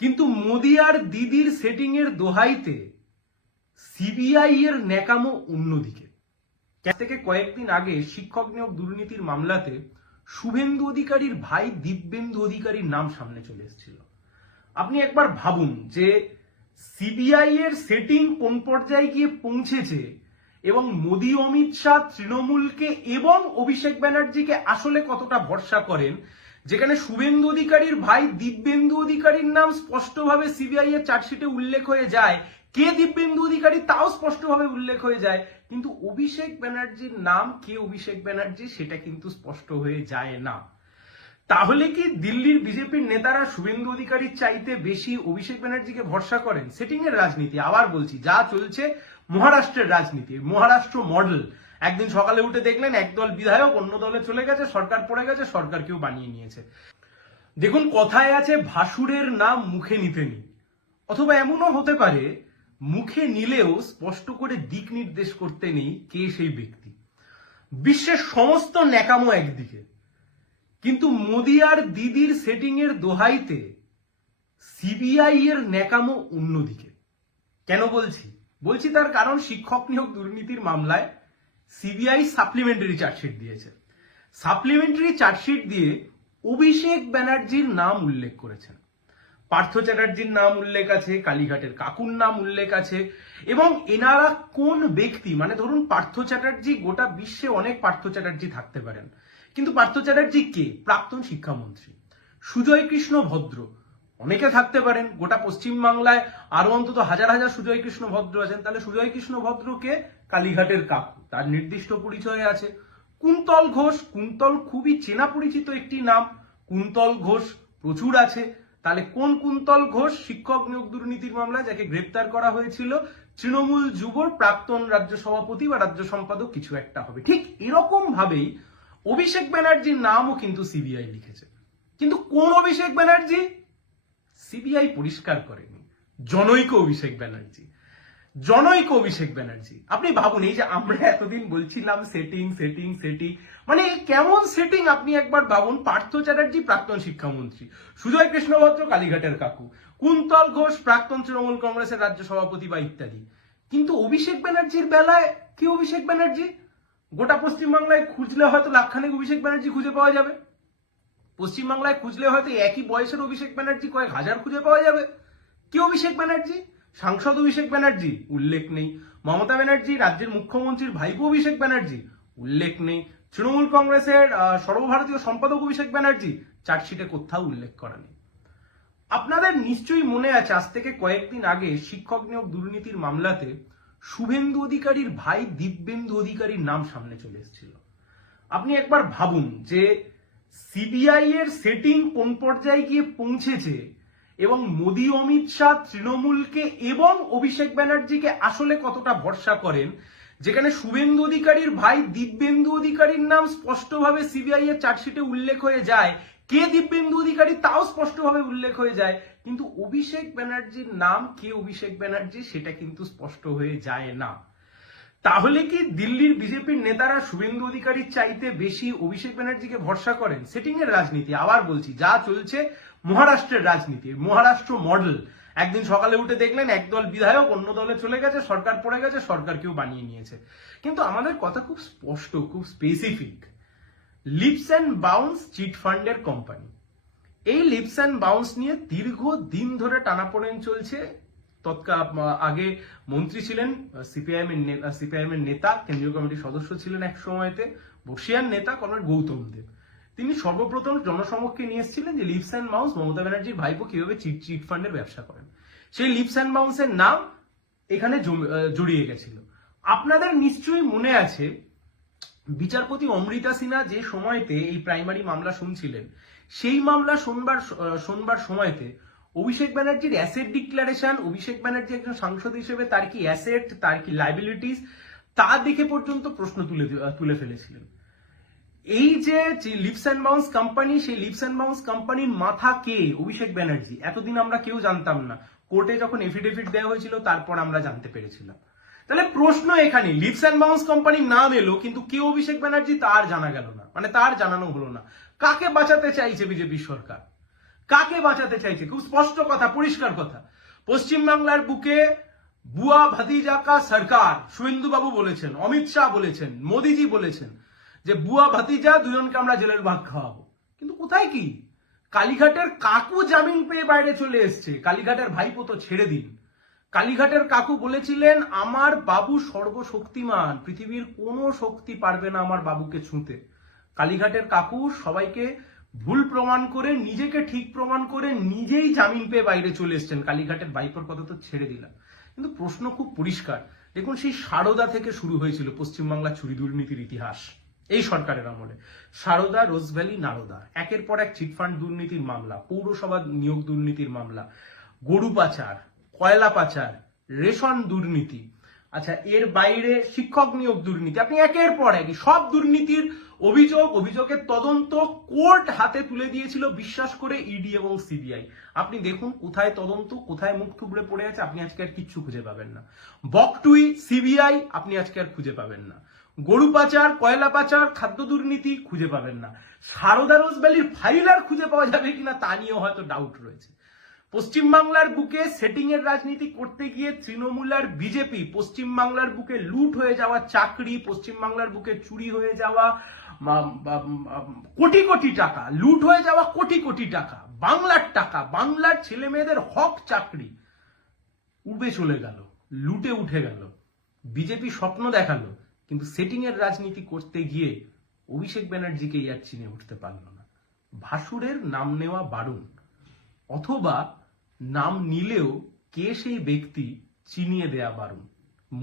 কিন্তু মোদি আর দিদির সেটিং এর দোহাইতে সিবিআই এর ন্যাকামো অন্যদিকে। থেকে কয়েকদিন আগে শিক্ষক নিয়োগ দুর্নীতির মামলাতে শুভেন্দু অধিকারীর ভাই দিব্যেন্দু অধিকারীর নাম সামনে চলে এসেছিল। আপনি একবার ভাবুন যে সিবিআই এর সেটিং কোন পর্যায়ে গিয়ে পৌঁছেছে এবং মোদী, অমিত শাহ, তৃণমূলকে এবং অভিষেক ব্যানার্জিকে আসলে কতটা ভরসা করেন যেখানে শুভেন্দু অধিকারীর ভাই দিব্যেন্দু অধিকারীর নাম স্পষ্টভাবে সিবিআই এর চার্জশিটে উল্লেখ হয়ে যায়। কে দিব্যেন্দু অধিকারী তাও স্পষ্টভাবে উল্লেখ হয়ে যায়। কিন্তু অভিষেক ব্যানার্জির নাম, কে অভিষেক ব্যানার্জি, সেটা কিন্তু স্পষ্ট হয়ে যায় না। তাহলে কি দিল্লির বিজেপির নেতারা শুভেন্দু অধিকারীর চাইতে বেশি অভিষেক ব্যানার্জিকে ভরসা করেন? সেটিং এর রাজনীতি, আবার বলছি, যা চলছে মহারাষ্ট্রের রাজনীতি, মহারাষ্ট্র মডেল একদিন সকালে উঠে দেখলেন একদল বিধায়ক অন্য দলে চলে গেছে, সরকার পড়ে গেছে, সরকারকেও বানিয়ে নিয়েছে। দেখুন, কথায় আছে ভাসুরের নাম মুখে নিতে নি অথবা এমনও হতে পারে, মুখে নিলেও স্পষ্ট করে দিক নির্দেশ করতে নেই কে সেই ব্যক্তি। বিশ্বের সমস্ত ন্যাকামো একদিকে। কিন্তু মোদি আর দিদির সেটিং এর দোহাইতে সিবিআই এর ন্যাকামো অন্যদিকে। কেন বলছি? বলছি তার কারণ শিক্ষক নিয়োগ দুর্নীতির মামলায় সিবিআই সাপ্লিমেন্টারি চার্জশিট দিয়েছে। সাপ্লিমেন্টারি চার্জশিট দিয়ে অভিষেক ব্যানার্জির নাম উল্লেখ করেছেন। পার্থ চ্যাটার্জির নাম উল্লেখ আছে, কালীঘাটের কাকুর নাম উল্লেখ আছে, এবং এনারা কোন ব্যক্তি? মানে ধরুন পার্থ চ্যাটার্জি, গোটা বিশ্বে অনেক পার্থ চ্যাটার্জি থাকতে পারেন। কিন্তু পার্থ চ্যাটার্জি কে? প্রাক্তন শিক্ষামন্ত্রী। সুজয় কৃষ্ণ ভদ্র। অনেকে থাকতে পারেন, গোটা পশ্চিম বাংলায় আরও অন্তত হাজার হাজার সুজয় কৃষ্ণ ভদ্র আছেন। তাহলে সুজয় কৃষ্ণ ভদ্রকে কালীঘাটের কাকু, তার নির্দিষ্ট পরিচয় আছে। কুন্তল ঘোষ, কুন্তল খুবই চেনা পরিচিত একটি নাম। কুন্তল ঘোষ প্রচুর আছে। তাহলে কোন কুন্তল ঘোষ? শিক্ষক নিয়োগ দুর্নীতির মামলায় যাকে গ্রেপ্তার করা হয়েছিল তৃণমূল যুবর, প্রাক্তন রাজ্য সভাপতি বা রাজ্য সম্পাদক, কিছু একটা হবে। ঠিক এরকম ভাবেই অভিষেক ব্যানার্জির নামও কিন্তু সিবিআই লিখেছে। কিন্তু কোন অভিষেক ব্যানার্জি? সিবিআই পরিষ্কার করেনি। জনৈক অভিষেক ব্যানার্জি। জনৈক অভিষেক ব্যানার্জি, আপনি ভাবুন, এই যে আমরা এতদিন বলছিলাম সেটিং সেটিং সেটিং মানে কেমন সেটিং আপনি একবার ভাবুন, পার্থ চ্যাটার্জি প্রাক্তন শিক্ষামন্ত্রী, সুজয় কৃষ্ণভদ্র কালীঘাটের কাকু, কুন্তল ঘোষ প্রাক্তন তৃণমূল কংগ্রেসের রাজ্য সভাপতি বা ইত্যাদি। কিন্তু অভিষেক ব্যানার্জির বেলায় কি অভিষেক ব্যানার্জি? গোটা পশ্চিমবাংলায় খুঁজলে হয়তো লাখখানেক অভিষেক ব্যানার্জি খুঁজে পাওয়া যাবে। পশ্চিমবাংলায় খুঁজলে হয়তো একই বয়সের অভিষেক ব্যানার্জি কয়েক হাজার খুঁজে পাওয়া যাবে। কি অভিষেক ব্যানার্জি? সাংসদ অভিষেক ব্যানার্জি? উল্লেখ নেই। মমতা ব্যানার্জি, রাজ্যের মুখ্যমন্ত্রীর ভাইপো অভিষেক ব্যানার্জি? উল্লেখ নেই। তৃণমূল কংগ্রেসের সর্বভারতীয় সম্পাদক অভিষেক ব্যানার্জি? চার্জশিটে কোথাও উল্লেখ করা নেই। আপনাদের নিশ্চয়ই মনে আছে, আজ থেকে কয়েকদিন আগে শিক্ষক নিয়োগ দুর্নীতির মামলাতে শুভেন্দু অধিকারীর ভাই দিব্যেন্দু অধিকারীর নাম সামনে চলে এসেছিল। আপনি একবার ভাবুন যে সিবিআই এর সেটিং কোন পর্যায়ে গিয়ে পৌঁছেছে? এবং মোদী, অমিত শাহ, তৃণমূলকে এবং অভিষেক ব্যানার্জিকে আসলে কতটা ভরসা করেন? যেখানে শুভেন্দু অধিকারীর ভাই দিব্যেন্দু অধিকারীর নাম স্পষ্টভাবে সিবিআই এর চার্জশিটে উল্লেখ হয়ে যায়। কে দিব্যেন্দু অধিকারী তাও স্পষ্টভাবে উল্লেখ হয়ে যায়। কিন্তু অভিষেক ব্যানার্জির নাম, কে অভিষেক ব্যানার্জি, সেটা কিন্তু স্পষ্ট হয়ে যায় না। তাহলে কি দিল্লির বিজেপির নেতারা শুভেন্দু অধিকারীর চাইতে বেশি অভিষেক ব্যানার্জিকে ভরসা করেন? সেটিং এর রাজনীতি, আবার বলছি, যা চলছে মহারাষ্ট্রের রাজনীতি মহারাষ্ট্র মডেল। একদিন সকালে উঠে দেখলেন একদল বিধায়ক অন্য দলে চলে গেছে, সরকার পড়ে গেছে, সরকারকেও বানিয়ে নিয়েছে। কিন্তু আমাদের কথা খুব স্পষ্ট, খুব specific leaps and bounce chit ফান্ডের কোম্পানি এই লিপস অ্যান্ড বাউন্স নিয়ে দীর্ঘ দিন ধরে টানাপোড়েন চলছে। আগে মন্ত্রী ছিলেন সিপিআইএম এর সিপিআইএম এর নেতা, কেন্দ্রীয় কমিটির সদস্য ছিলেন এক সময়তে বর্ষিয়ান নেতা কমরেড গৌতম দেব। তিনি সর্বপ্রথম জনসমক্ষে নিয়ে এসেছিলেন যে লিপস অ্যান্ড মাউন্স মমতা ব্যানার্জির ভাইপো কীভাবে চিট চিট ফান্ডের ব্যবসা করেন। সেই লিপস অ্যান্ড বাউন্সের নাম এখানে জড়িয়ে গেছিল। আপনাদের নিশ্চয়ই মনে আছে, বিচারপতি অমৃতা সিনহা যে সময়তে এই প্রাইমারি মামলা শুনছিলেন, সেই মামলা শোনবার শোনবার সময়তে অভিষেক ব্যানার্জির অ্যাসেট ডিক্লারেশন অভিষেক ব্যানার্জি একজন সাংসদ হিসেবে তার কি অ্যাসেট তার কি লাইবিলিটিস তা দেখে পর্যন্ত প্রশ্ন তুলে তুলে ফেলেছিলেন। এই যে লিপস অ্যান্ড বাউন্স কোম্পানি সেই লিপস অ্যান্ড বাউন্স কোম্পানির মাথা কে অভিষেক ব্যানার্জি? এতদিন আমরা কেউ জানতাম না। কোর্টে যখন এফিডেভিট দেওয়া হয়েছিল, তারপর আমরা জানতে পেরেছিলাম। তাহলে প্রশ্ন এখানে লিপস অ্যান্ড বাউন্স কোম্পানির নাম এলো কিন্তু কে অভিষেক ব্যানার্জি, তার জানা গেল না। মানে তার জানানো হলো না। কাকে বাঁচাতে চাইছে বিজেপি সরকার? কাকে বাঁচাতে চাইছে? খুব স্পষ্ট কথা, পরিষ্কার কথা। পশ্চিমবাংলার বুকে বুয়া ভাতিজা কা সরকার শুভেন্দু বাবু বলেছেন, অমিত শাহ বলেছেন, মোদিজি বলেছেন যে বুয়া ভাতিজা দুজনকে আমরা জেলের ভাগ খাওয়াবো। কিন্তু কোথায় কি? কালীঘাটের কাকু জামিন পেয়ে বাইরে চলে এসছে। কালীঘাটের ভাইপো তো ছেড়ে দিন। কালীঘাটের কাকু বলেছিলেন, আমার বাবু সর্বশক্তিমান, পৃথিবীর কোনো শক্তি পারবে না আমার বাবুকে ছুঁতে। কালীঘাটের কাকু সবাইকে ভুল প্রমাণ করে, নিজেকে ঠিক প্রমাণ করে নিজেই জামিন পেয়ে বাইরে চলে এসছেন। কালীঘাটের বাইপোর কথা তো ছেড়ে দিলাম। কিন্তু প্রশ্ন খুব পরিষ্কার। দেখুন, সেই সারদা থেকে শুরু হয়েছিল পশ্চিমবাংলা চুরি দুর্নীতির ইতিহাস, এই সরকারের আমলে। সারদা রোজভ্যালি নারদা। একের পর এক চিটফান্ড দুর্নীতির মামলা, পৌরসভা নিয়োগ দুর্নীতির মামলা, গরু পাচার, কয়লা পাচার, রেশন দুর্নীতি আচ্ছা এর বাইরে শিক্ষক নিয়োগ দুর্নীতি। আপনি একের পর এক সব দুর্নীতির অভিযোগ, অভিযোগের তদন্ত কোর্ট হাতে তুলে দিয়েছিল বিশ্বাস করে ইডি এবং সিবিআই আপনি দেখুন কোথায় তদন্ত, কোথায় মুখ থুবড়ে পড়ে আছে, আপনি আজকে আর কিচ্ছু খুঁজে পাবেন না। বকটুই সিবিআই আপনি আজকে আর খুঁজে পাবেন না। গরু পাচার, কয়লা পাচার, খাদ্য দুর্নীতি খুঁজে পাবেন না। সারদা রোজভ্যালির ফাইল আর খুঁজে পাওয়া যাবে কিনা, তা নিয়েও হয়তো ডাউট রয়েছে। পশ্চিমবাংলার বুকে সেটিং এর রাজনীতি করতে গিয়ে তৃণমূল আর বিজেপি পশ্চিমবাংলার বুকে লুট হয়ে যাওয়া চাকরি, পশ্চিমবাংলার বুকে চুরি হয়ে যাওয়া কোটি কোটি টাকা, লুট হয়ে যাওয়া কোটি কোটি টাকা, বাংলার টাকা, বাংলার ছেলে মেয়েদের হক চাকরি। উড়বে চলে গেল, লুটে উঠে গেল। বিজেপি স্বপ্ন দেখাল, কিন্তু সেটিং এর রাজনীতি করতে গিয়ে অভিষেক ব্যানার্জিকে আর চিনে উঠতে পারল না। ভাসুরের নাম নেওয়া বারণ, অথবা নাম নিলেও কে সেই ব্যক্তি চিনিয়ে দেয়া বারণ?